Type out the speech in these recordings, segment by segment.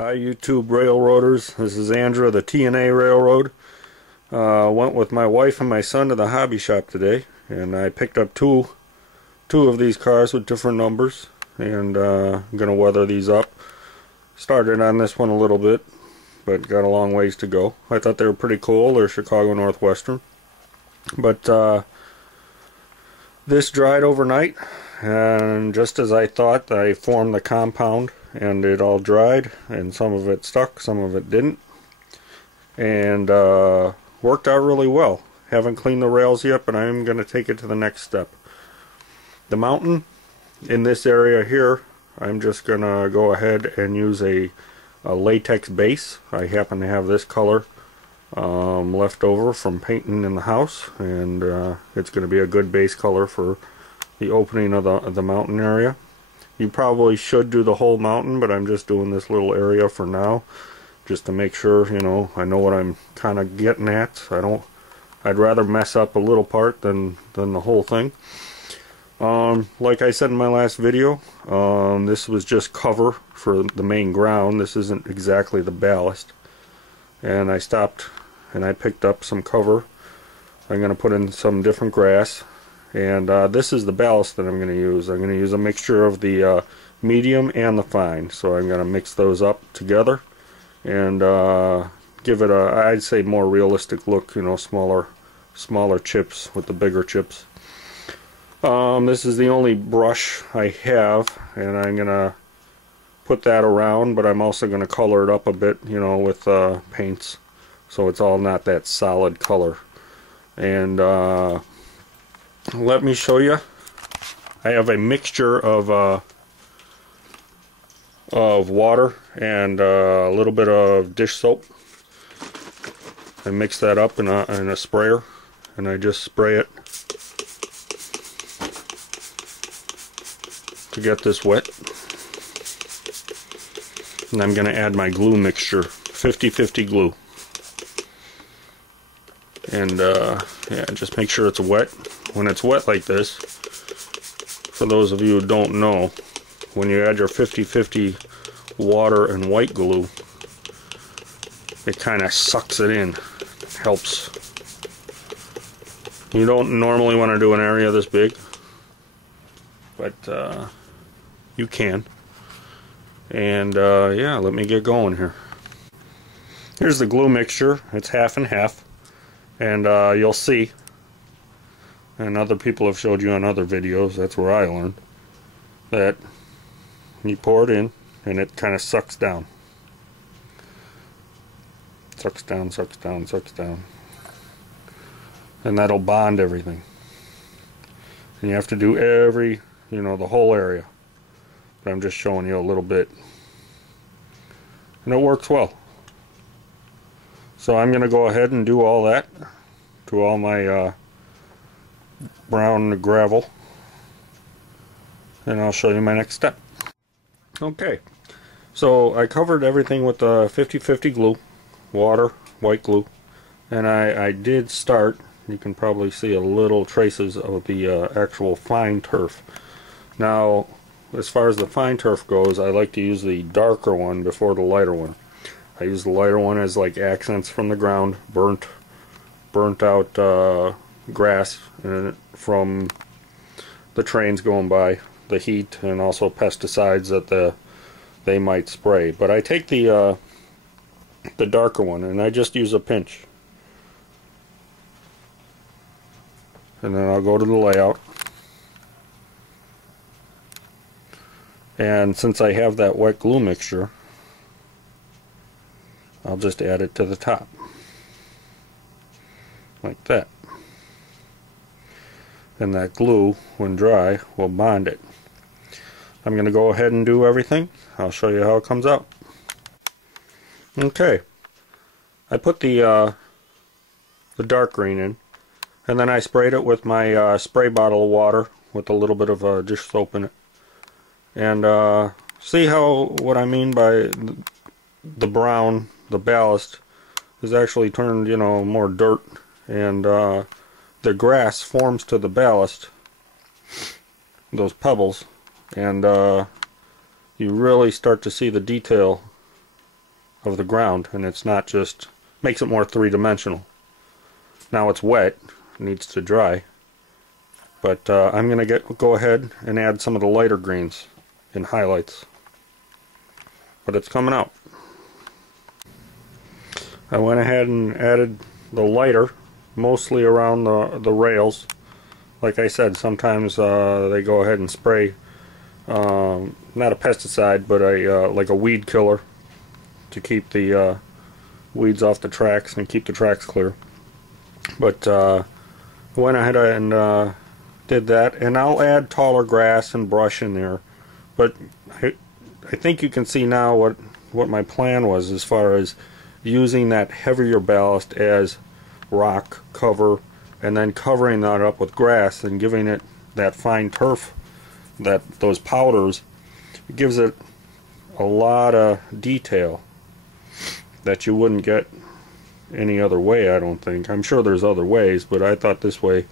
Hi YouTube railroaders, this is Andrew, the TNA Railroad. Went with my wife and my son to the hobby shop today, and I picked up two of these cars with different numbers, and I'm gonna weather these up. Started on this one a little bit, but got a long ways to go. I thought they were pretty cool. They're Chicago Northwestern, but this dried overnight, and just as I thought, I formed the compound and it all dried, and some of it stuck, some of it didn't, and worked out really well. Haven't cleaned the rails yet, but I'm going to take it to the next step. The mountain in this area here, I'm just going to go ahead and use a latex base. I happen to have this color left over from painting in the house, and it's going to be a good base color for the opening of the mountain area. You probably should do the whole mountain, but I'm just doing this little area for now, just to make sure, you know, I know what I'm kind of getting at. I'd rather mess up a little part than the whole thing. Like I said in my last video, this was just cover for the main ground. This isn't exactly the ballast. And I stopped and I picked up some cover. I'm going to put in some different grass. And this is the ballast that I'm going to use. I'm going to use a mixture of the medium and the fine. So I'm going to mix those up together and give it a, I'd say, more realistic look. You know, smaller chips with the bigger chips. This is the only brush I have, and I'm going to put that around, but I'm also going to color it up a bit, you know, with paints, so it's all not that solid color. And let me show you. I have a mixture of water and a little bit of dish soap. I mix that up in a sprayer, and I just spray it to get this wet. And I'm going to add my glue mixture, 50-50 glue. And yeah, just make sure it's wet. When it's wet like this, for those of you who don't know, when you add your 50-50 water and white glue, it kind of sucks it in. It helps. You don't normally want to do an area this big, but you can. And yeah, let me get going here. Here's the glue mixture. It's half and half, and you'll see, and other people have showed you on other videos, that's where I learned, that you pour it in and it kind of sucks down. Sucks down, sucks down, sucks down. And that'll bond everything. And you have to do the whole area. But I'm just showing you a little bit. And it works well. So I'm going to go ahead and do all that to all my brown gravel. And I'll show you my next step. Okay. So I covered everything with the 50-50 glue. Water, white glue. And I did start, you can probably see a little traces of the actual fine turf. Now, as far as the fine turf goes, I like to use the darker one before the lighter one. I use the lighter one as like accents from the ground, burnt out grass from the trains going by, the heat, and also pesticides that they might spray. But I take the darker one and I just use a pinch, and then I'll go to the layout. And since I have that wet glue mixture, I'll just add it to the top. Like that. And that glue, when dry, will bond it. I'm going to go ahead and do everything. I'll show you how it comes out. Okay. I put the dark green in, and then I sprayed it with my spray bottle of water with a little bit of dish soap in it. And see what I mean by the brown, the ballast is actually turned, you know, more dirt, and the grass forms to the ballast, those pebbles, and you really start to see the detail of the ground, and it's not just, makes it more three-dimensional. Now it's wet, it needs to dry, but I'm going to go ahead and add some of the lighter greens and highlights. But it's coming out. I went ahead and added the lighter mostly around the rails. Like I said, sometimes they go ahead and spray not a pesticide, but like a weed killer to keep the weeds off the tracks and keep the tracks clear. But I went ahead and did that, and I'll add taller grass and brush in there. But I think you can see now what my plan was as far as using that heavier ballast as rock cover, and then covering that up with grass and giving it that fine turf, those powders. It gives it a lot of detail that you wouldn't get any other way, I don't think. I'm sure there's other ways, but I thought this way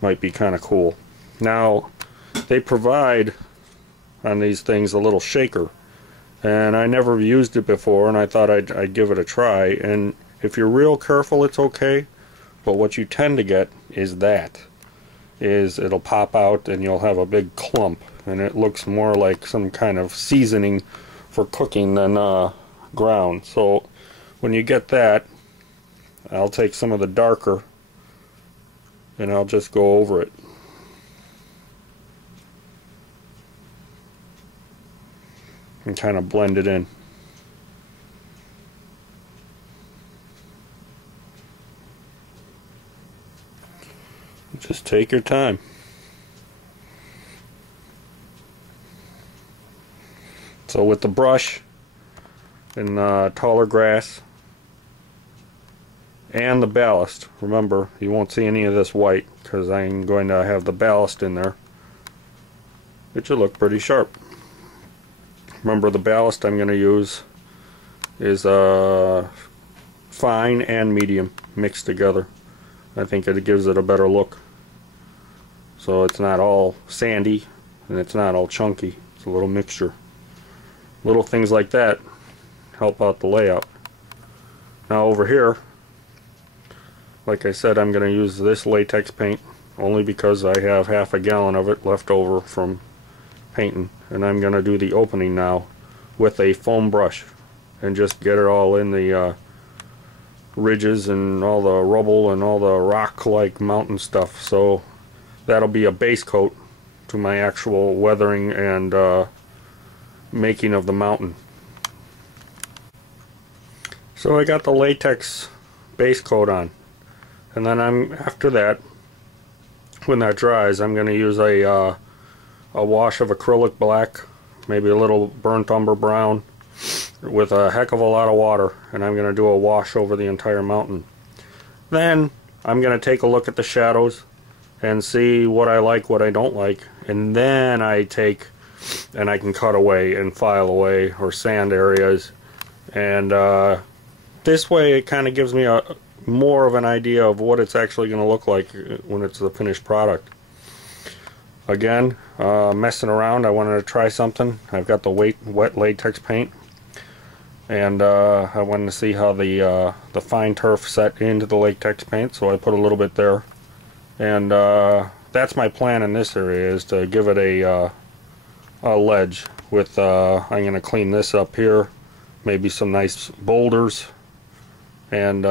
might be kind of cool. Now, they provide on these things a little shaker, and I never used it before, and I thought I'd give it a try. And if you're real careful, it's okay, but what you tend to get is it'll pop out and you'll have a big clump, and it looks more like some kind of seasoning for cooking than ground. So when you get that, I'll take some of the darker and I'll just go over it. And kind of blend it in. Just take your time. So with the brush and taller grass and the ballast, remember you won't see any of this white because I'm going to have the ballast in there. It should look pretty sharp. Remember, the ballast I'm going to use is fine and medium mixed together. I think it gives it a better look. So it's not all sandy and it's not all chunky. It's a little mixture. Little things like that help out the layout. Now over here, like I said, I'm going to use this latex paint only because I have half a gallon of it left over from painting, and I'm going to do the opening now with a foam brush and just get it all in the ridges and all the rubble and all the rock like mountain stuff. So that'll be a base coat to my actual weathering and making of the mountain. So I got the latex base coat on, and then after that, when that dries, I'm going to use a wash of acrylic black, maybe a little burnt umber brown, with a heck of a lot of water, and I'm going to do a wash over the entire mountain. Then I'm going to take a look at the shadows and see what I like, what I don't like, and then I take and I can cut away and file away or sand areas, and this way it kind of gives me more of an idea of what it's actually going to look like when it's the finished product. Again, messing around, I wanted to try something. I've got the wet latex paint, and I wanted to see how the fine turf set into the latex paint, so I put a little bit there. And that's my plan in this area, is to give it a ledge with, I'm going to clean this up here, maybe some nice boulders, and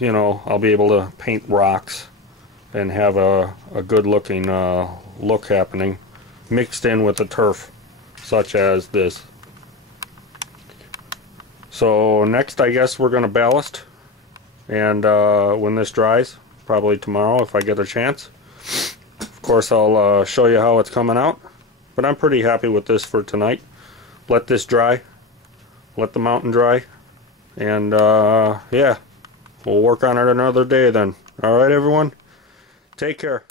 you know, I'll be able to paint rocks and have a good looking look happening, mixed in with the turf such as this. So next, I guess we're going to ballast, and when this dries, probably tomorrow if I get a chance. Of course, I'll show you how it's coming out, but I'm pretty happy with this for tonight. Let this dry, let the mountain dry, and yeah, we'll work on it another day then. Alright everyone, take care.